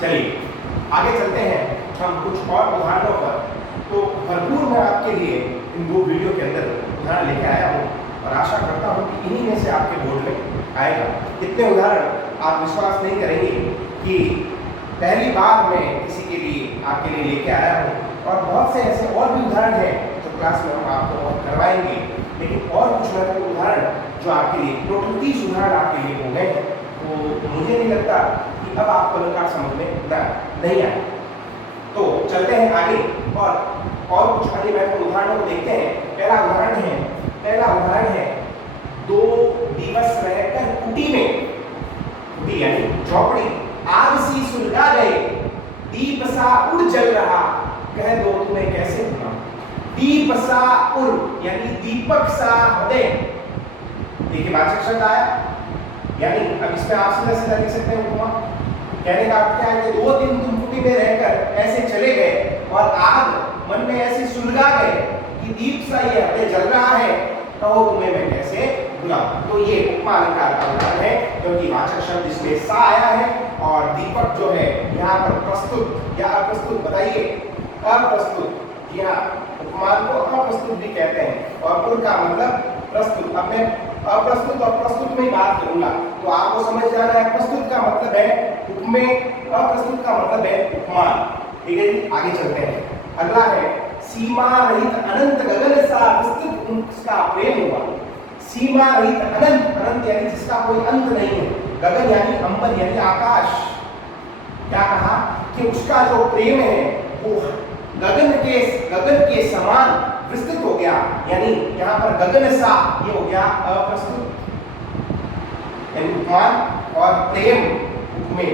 चलिए आगे चलते हैं हम कुछ और उदाहरणों पर। तो भरपूर मैं आपके लिए इन दो वीडियो के अंदर उदाहरण लेके आया हूँ और आशा करता हूँ कि इन्हीं में से आपके बोर्ड में आएगा। इतने उदाहरण आप विश्वास नहीं करेंगे कि पहली बार मैं किसी के लिए आपके लिए लेके आया हूँ, और बहुत से ऐसे और भी उदाहरण हैं जो क्लास में हम आपको करवाएंगे, लेकिन और कुछ महत्वपूर्ण उदाहरण जो आपके लिए टोटल 30 उदाहरण आपके लिए हो गए हैं, तो मुझे नहीं लगता कि अब आपको अलंकार समझ में नहीं आए। तो चलते हैं आगे और कुछ अन्य महत्वपूर्ण उदाहरणों को देखते हैं। पहला उदाहरण है 2 दिवस रहकर कुटी में, कुटी यानी झोपड़ी, आग सी सुलगा गए, दीप सा उड़ जल रहा, कह दो तुम्हें कैसे भुलाऊं। दीप सा उड़ यानी दीपक सा हृदय, देखिए वाचक शब्द आया, यानी अब इसमें आप सीधा सीधा लिख सकते हैं उपमा। कहने का अर्थ क्या है कि 2 दिन तुम कुटी में रहकर ऐसे चले गए और आग मन में ऐसे सुलगा गए कि दीप सा ये हृदय जल रहा है, कहो तुम्हें मैं कैसे भुलाऊं। तो ये उपमा अलंकार का उदाहरण है, क्योंकि वाचक शब्द इसमें सा आया है और दीपक जो है यहाँ पर प्रस्तुत या अप्रस्तुत, बताइए अप्रस्तुत, जी हाँ, उपमान को अप्रस्तुत भी कहते हैं और उर का मतलब प्रस्तुत। अब मैं अप्रस्तुत और प्रस्तुत में बात करूंगा तो आपको समझ जाना है, प्रस्तुत का मतलब है उपमेय, अप्रस्तुत का मतलब है उपमान। ठीक है जी, आगे चलते हैं। अगला है सीमा रहित अनंत गगन सा विस्तृत उसका प्रेम हुआ। सीमा रहित अनंत, अनंत यानी जिसका कोई अंत नहीं है, गगन यानी अंबर यानी आकाश। क्या कहा कि उसका जो प्रेम है वो गगन के समान विस्तृत हो गया, यानी यहाँ पर गगन सा ये हो गया अप्रस्तुत यानी उपमान और प्रेम उपमेय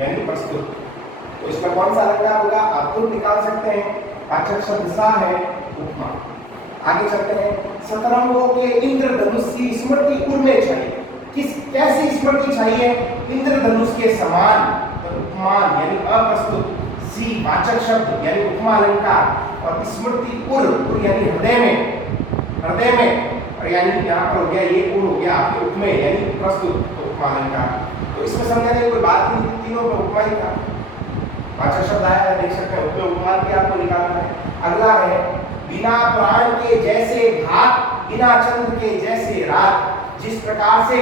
यानी प्रस्तुत। तो इसमें कौन सा अलंकार होगा आप खुद निकाल सकते हैं। वाचक शब्द सा है उपमा। आगे चलते हैं। सतरंगों के इंद्रधनुष की स्मृति उर में छाई, कैसी स्मृति छाई है? इंद्रधनुष के समान, तो उपमान यानी अप्रस्तुत, सी वाचक शब्द यानी उपमा अलंकार और स्मृति उर यानी हृदय में और यानी यहाँ पर हो गया ये उर हो गया आपके उपमेय यानी प्रस्तुत, तो उपमा अलंकार। तो इसमें समझने की कोई बात नहीं थी, तीनों में उपमा ही था। वाचक शब्द आया है, देख सकते हैं, उपमेय उपमान के आपको निकालना है। अगला है बिना प्राण के जैसे घात, बिना चंद्र के जैसे रात। जिस प्रकार से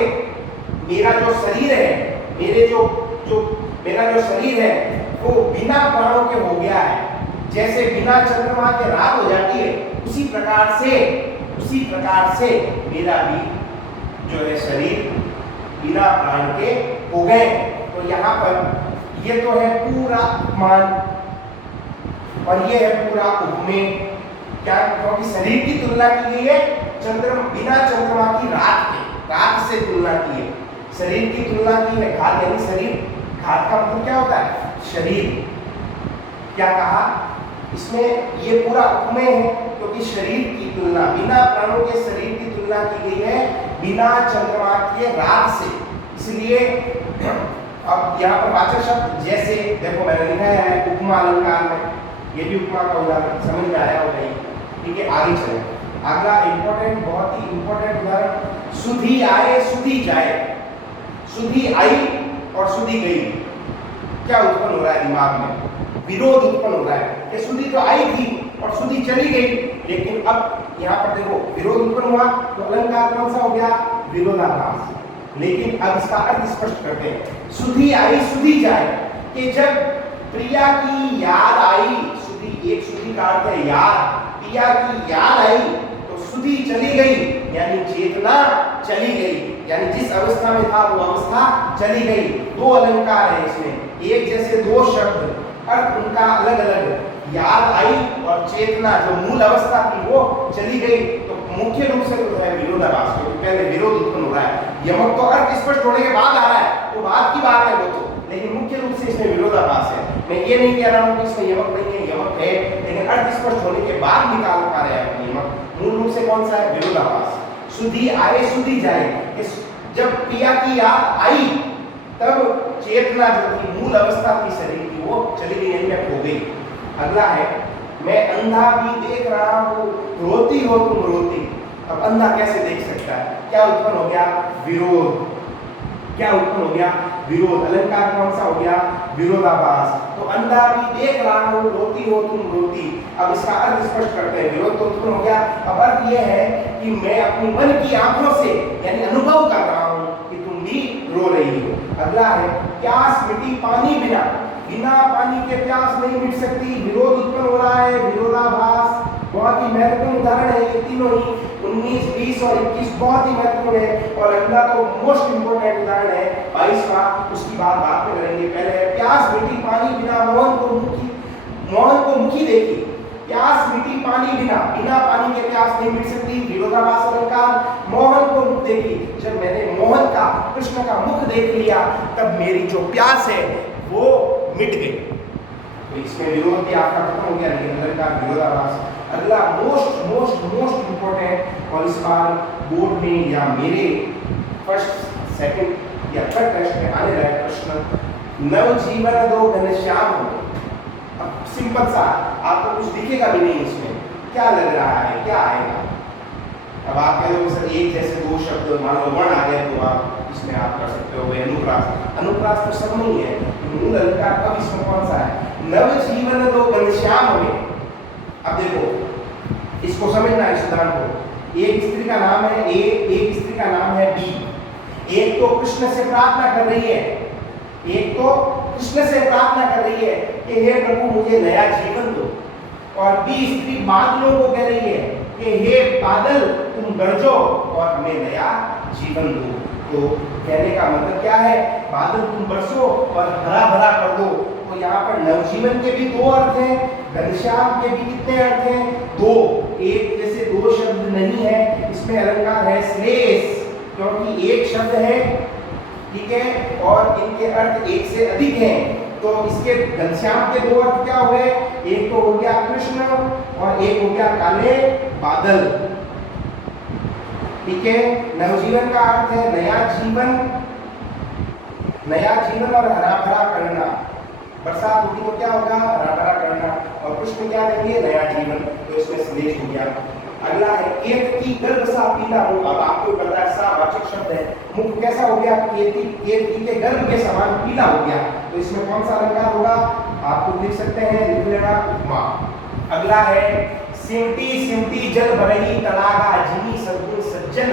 मेरा जो शरीर है, मेरा जो शरीर है वो बिना प्राणों के हो गया है, जैसे बिना चंद्रमा के रात हो जाती है, उसी प्रकार से मेरा भी जो है शरीर बिना प्राण के हो गए। तो यहाँ पर ये तो है पूरा उपमान और ये है पूरा उपमेय। क्या? क्योंकि शरीर की तुलना की गई है बिना चंद्रमा की रात से तुलना की है, शरीर की तुलना की है घात यानी शरीर। घात का मतलब क्या होता है? शरीर। क्या कहा इसमें? ये पूरा उपमेय है, क्योंकि शरीर की तुलना, बिना प्राणों के शरीर की तुलना की गई है बिना चंद्रमा के रात से। इसलिए अब यहाँ पर वाचक शब्द जैसे, देखो मैंने लिखा है उपमा अलंकार में, ये भी उपमा का उदाहरण समझ में आया होगा। ठीक है, आगे चले। अगला बहुत ही इंपॉर्टेंट उदाहरण, सुधी आए सुधी जाए। सुधी आई और सुधी गई, क्या उत्पन्न हो रहा है दिमाग में? विरोध उत्पन्न हो रहा है कि सुधी तो आई थी और सुधी चली गई, लेकिन अब यहाँ पर देखो विरोध उत्पन्न हुआ, तो अलंकार कौन सा हो गया? विरोधाभास। लेकिन अब इसका अर्थ स्पष्ट करते हैं। सुधी आई सुधी जाए, कि जब प्रिया की याद आई, सुधी, एक सुधी का अर्थ है याद, प्रिया की याद आई तो सुधी चली गई, यानी चेतना चली गई, यानी जिस अवस्था में था वो अवस्था चली गई। दो अलंकार है इसमें, एक जैसे दो शब्द, अर्थ उनका अलग अलग। याद आई और चेतना जो मूल अवस्था थी वो चली गई, तो मुख्य रूप से तो है विरोधाभास, क्योंकि पहले विरोध उत्पन्न हो रहा है। यमक तो अर्थ स्पष्ट होने के बाद आ रहा है, तो बाद की बात है वो तो, लेकिन मुख्य रूप से इसमें विरोधाभास है। मैं ये नहीं कह रहा हूँ कि इसमें यमक नहीं है, यमक है, लेकिन अर्थ स्पष्ट होने के बाद निकाल पा रहे हैं यमक। मूल रूप से कौन सा है? विरोधाभास। सुधी आए सुधी जाए, जब प्रिया की याद आई तब चेतना जो थी, मूल अवस्था थी शरीर की, वो चली गई, यानी खो गई। अगला है मैं अंधा भी देख रहा हूँ, रोती हो तुम रोती। अब अंधा कैसे देख सकता है? क्या उत्पन्न हो गया? विरोध। क्या उत्पन्न हो गया? विरोध। अलंकार कौन सा हो गया? विरोधाभास। तो अंधा भी देख रहा हूं, रोती हो तुम रोती। अब इसका अर्थ स्पष्ट करते हैं। विरोध तो उत्पन्न हो गया, अब अर्थ यह है कि मैं अपनी मन की आंखों से यानी अनुभव कर रहा हूं कि तुम भी रो रही हो। अगला है प्यास मिटी पानी बिना। बिना पानी के प्यास नहीं मिट सकती। विरोध उत्पन्न हो रहा है, विरोधाभास। बहुत ही महत्वपूर्ण उदाहरण है ये तीनों ही, 19, 20 और 21 बहुत ही महत्वपूर्ण है। और अगला तो मोस्ट इंपोर्टेंट उदाहरण है 22वां, उसकी बात बाद में करेंगे। पहले प्यास मिटी पानी बिना, मोहन को मुखी देखी। प्यास मिटी पानी बिना, बिना पानी के प्यास नहीं मिट सकती। विरोधाभास अलंकार। मोहन को मुख देखी, जब मैंने मोहन का, कृष्ण का मुख देख लिया तब मेरी जो प्यास है वो मिट गई। तो इसमें विरोध भी आपका खत्म हो गया, लेकिन अलंकार विरोधाभास। अगला मोस्ट इंपोर्टेंट और इस बार बोर्ड में या मेरे फर्स्ट, सेकंड या थर्ड टेस्ट में आने रहे प्रश्न, नवजीवन दो घनश्याम हो। अब सिंपल सा, आपको कुछ दिखेगा भी नहीं इसमें, क्या लग रहा है, क्या आएगा? अब आप कह रहे हो सर एक जैसे दो शब्द, मान लो वर्ण आ गए तो आप इसमें आप कर सकते हो अनुप्रास। अनुप्रास तो सब नहीं है, मूल अलंकार अब इसमें कौन सा है? नवजीवन दो घनश्याम में। अब देखो इसको समझना है, उदाहरण को। एक स्त्री का नाम है ए, एक स्त्री का नाम है बी। एक तो कृष्ण से प्रार्थना कर रही है, एक तो कृष्ण से प्रार्थना कर रही है कि हे प्रभु मुझे नया जीवन दो, और बी स्त्री बादलों को कह रही है कि हे बादल तुम गरजो और हमें नया जीवन दो। तो कहने का मतलब क्या है? बादल तुम बरसो और हरा भरा कर दो। तो यहाँ पर नवजीवन के भी दो अर्थ हैं, घनश्याम के भी कितने अर्थ हैं? दो। एक जैसे दो शब्द नहीं है, इसमें अलंकार है श्लेष, क्योंकि एक शब्द है, ठीक है, और इनके अर्थ एक से अधिक हैं। तो इसके घनश्याम के दो अर्थ क्या हुए? एक तो हो गया कृष्ण और एक हो गया काले बादल, ठीक है। नवजीवन का अर्थ है नया जीवन, नया जीवन और हरा भरा करना। बरसात होगी तो क्या होगा? हरा भरा करना। और कृष्ण क्या कहेंगे? नया जीवन। तो इसमें श्लेष हो गया। अगला है केतकी गर्भ सा पीला मुख। अब आपको पता है सा वाचक शब्द है, मुख कैसा हो गया? केतकी के गर्भ के समान पीला हो गया। तो इसमें कौन सा अलंकार होगा? आपको लिख सकते हैं, लिख लेना उपमा। अगला है सिमटी सिमटी जल भरही तड़ागा, जिनी सद्गुण सज्जन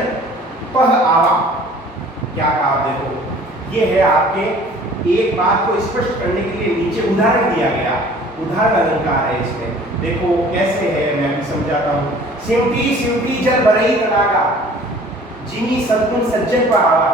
पह आवा। क्या कहा? देखो ये है आपके एक बात को स्पष्ट करने के लिए नीचे उदाहरण दिया गया, उदाहरण अलंकार है इसमें। देखो कैसे है, मैं भी समझाता हूँ। सिमटी सिमटी जल भरही तड़ागा, जिनी सद्गुण सज्जन पह आवा।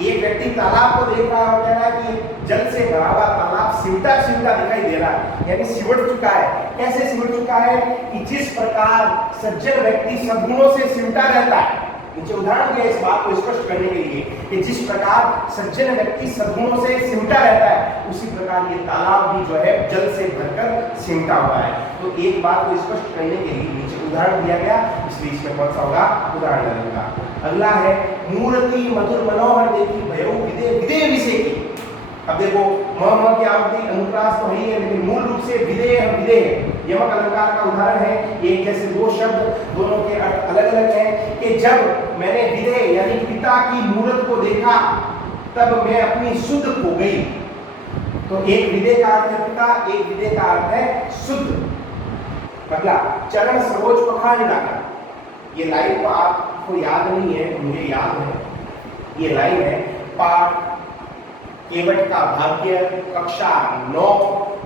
एक व्यक्ति तालाब को देख रहा है, कह रहा है कि जल से भरा हुआ तालाब सिमटा सिमटा दिखाई दे रहा है, यानी सिमट चुका है। कैसे सिमट चुका है? कि जिस प्रकार सज्जन व्यक्ति सद्गुणों से सिमटा रहता है, नीचे उदाहरण दिया इस बात को स्पष्ट करने के लिए कि जिस प्रकार सज्जन व्यक्ति सद्गुणों से सिमटा रहता है, उसी प्रकार ये तालाब भी जो है जल से भरकर सिमटा हुआ है। तो एक बात को स्पष्ट करने के लिए नीचे उदाहरण दिया गया, इसलिए इसमें कौन सा होगा? उदाहरण लगेगा। अगला है मूर्ति मधुर मनोहर देखी भयो विदे विदे विषय की। अब देखो म की आवृत्ति अनुप्रास तो है ही है, लेकिन मूल रूप से विदेह विदेह यमक अलंकार का उदाहरण है। एक जैसे दो शब्द, दोनों के अर्थ अलग अलग हैं। कि जब मैंने विदेह यानी पिता की मूर्त को देखा तब मैं अपनी सुध खो गई। तो एक विदेह का अर्थ है पिता, एक विदेह का अर्थ है सुध। अगला चरण सरोज पखाने लगा। ये लाइन को आपको याद नहीं है, मुझे याद है। ये लाइन है पाठ केवट का भाग्य कक्षा 9,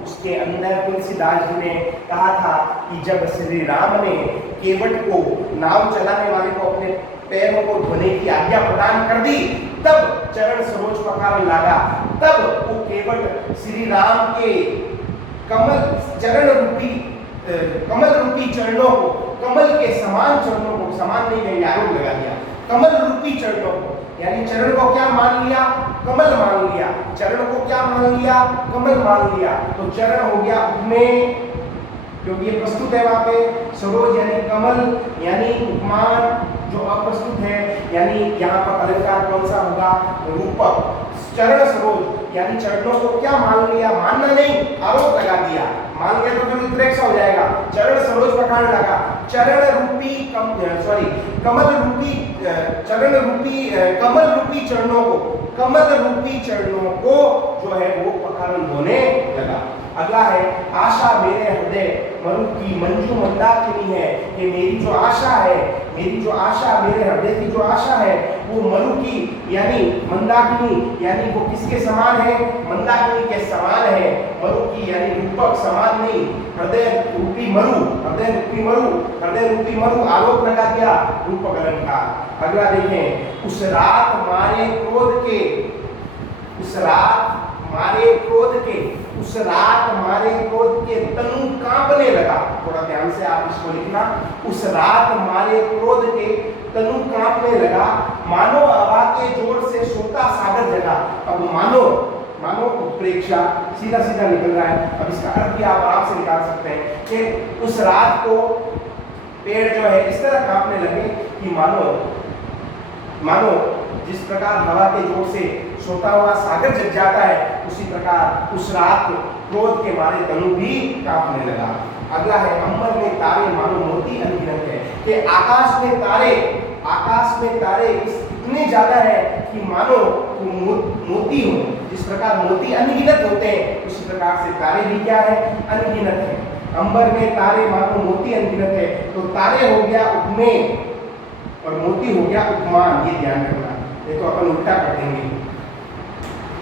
उसके अंदर तुलसीदास जी ने कहा था कि जब श्री राम ने केवट को, नाव चलाने वाले को, अपने पैरों को धोने की आज्ञा प्रदान कर दी, तब चरण सरोज पखारन लगा। तब वो केवट श्री राम के कमल रूपी चरणों को, कमल के समान चरणों को, समान नहीं मैंने आरोप लगा दिया, कमल रूपी चरणों को, यानी चरण को क्या मान लिया? कमल मान लिया। चरण को क्या मान लिया? कमल मान लिया। तो चरण हो गया उपमेय, क्योंकि ये प्रस्तुत है वहां पे। सरोज यानी कमल, यानी उपमान जो अप्रस्तुत है, यानी यहाँ पर अलंकार कौन सा होगा? रूपक। चरण सरोज यानी चरणों को क्या मान लिया? मानना नहीं, आरोप लगा दिया। मान गया तो फिर उत्प्रेक्षा हो जाएगा। चरण सरोज पखाने लगा। चरण रूपी कमल रूपी चरणों को कमल रूपी चरणों को जो है वो पकड़ होने लगा। अगला है आशा मेरे हृदय मरु की मंजू मंदाकिनी है, कि मेरी जो आशा है, मेरी जो आशा, मेरे हृदय की जो आशा है वो मरु की यानी मंदाकिनी, यानी वो किसके समान है? मंदाकिनी के समान है। मरु की यानी रूपक समान नहीं, हृदय रूपी मरु, हृदय रूपी मरु, हृदय रूपी मरु आलोक लगा दिया रूपक अलंकार। अगला देखें, उस रात मारे क्रोध के, उस रात मारे क्रोध के, उस रात मारे क्रोध के तनु कांपने लगा। थोड़ा ध्यान से आप इसको लिखना, उस रात मारे क्रोध के तनु कांपने लगा, मानो हवा के जोर से सोता सागर जगा। अब मानो, मानो उत्प्रेक्षा सीधा सीधा निकल रहा है। अब इसका अर्थ भी आप आराम से निकाल सकते हैं कि उस रात को पेड़ जो है इस तरह कांपने लगे कि मानो, मानो जिस प्रकार हवा के जोर से सोता हुआ सागर जग जाता है, उसी प्रकार उस रात क्रोध के मारे तनु भी कांपने लगा। अगला है अंबर में तारे मानो मोती अनगिनत है, कि आकाश में तारे, आकाश में तारे इतने ज्यादा है कि मानो मोती हो। जिस प्रकार मोती अनगिनत होते हैं उसी प्रकार से तारे भी क्या है? अनगिनत है। अंबर में तारे मानो मोती अनगिनत है, तो तारे हो गया उपमेय और मोती हो गया उपमान, ये ध्यान रखना, ये तो अपन उल्टा कर देंगे।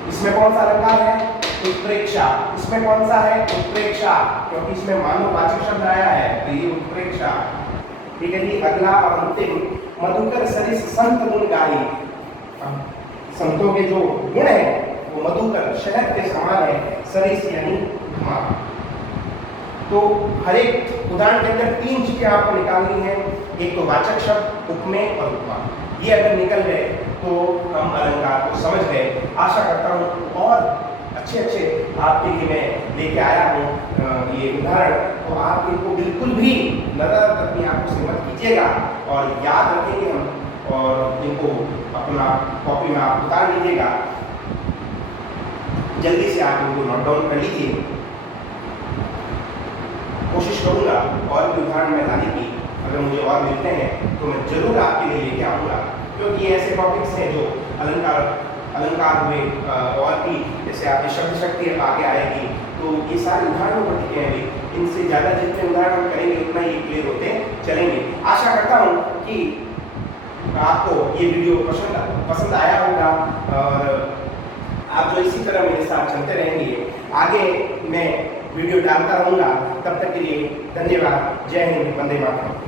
इसमें कौन सा अलंकार है? उत्प्रेक्षा। इसमें कौन सा है? उत्प्रेक्षा, क्योंकि इसमें मानववाचक शब्द आया है तो ये उत्प्रेक्षा। ठीक है जी। अगला और अंतिम, मधुकर सरिस संत गुण गाई। संतों के जो गुण है वो मधुकर शहद के समान है, सरिस यानी उपमा। तो हर एक उदाहरण के अंदर 3 चीजें आपको निकालनी है, एक तो वाचक शब्द, उपमेय और उपमा। ये अगर निकल गए तो हम अलंकार को समझ गए। आशा करता हूँ और अच्छे अच्छे आपके लिए मैं लेके आया हूँ ये उदाहरण, तो आप इनको बिल्कुल भी नजर अपनी आंखों से मत कीजिएगा और याद रखेंगे हम, और इनको अपना कॉपी में आप उतार लीजिएगा। जल्दी से आप इनको नोट डाउन कर लीजिए। कोशिश करूँगा और भी उदाहरण में लाने की, अगर मुझे और मिलते हैं तो मैं जरूर आपके लिए लेके आऊँगा, क्योंकि ये ऐसे टॉपिक्स हैं जो अलंकार हुए और भी, जैसे आपकी शब्द शक्ति आगे आएगी, तो ये सारे उदाहरणों पर टिके हैं। इनसे ज़्यादा जितने उदाहरण हम करेंगे उतना ये क्लियर होते चलेंगे। आशा करता हूँ कि आपको ये वीडियो पसंद आया होगा, और आप जो इसी तरह मेरे साथ चलते रहेंगे, आगे मैं वीडियो डालता रहूँगा। तब तक के लिए धन्यवाद। जय हिंद, वंदे मातरम।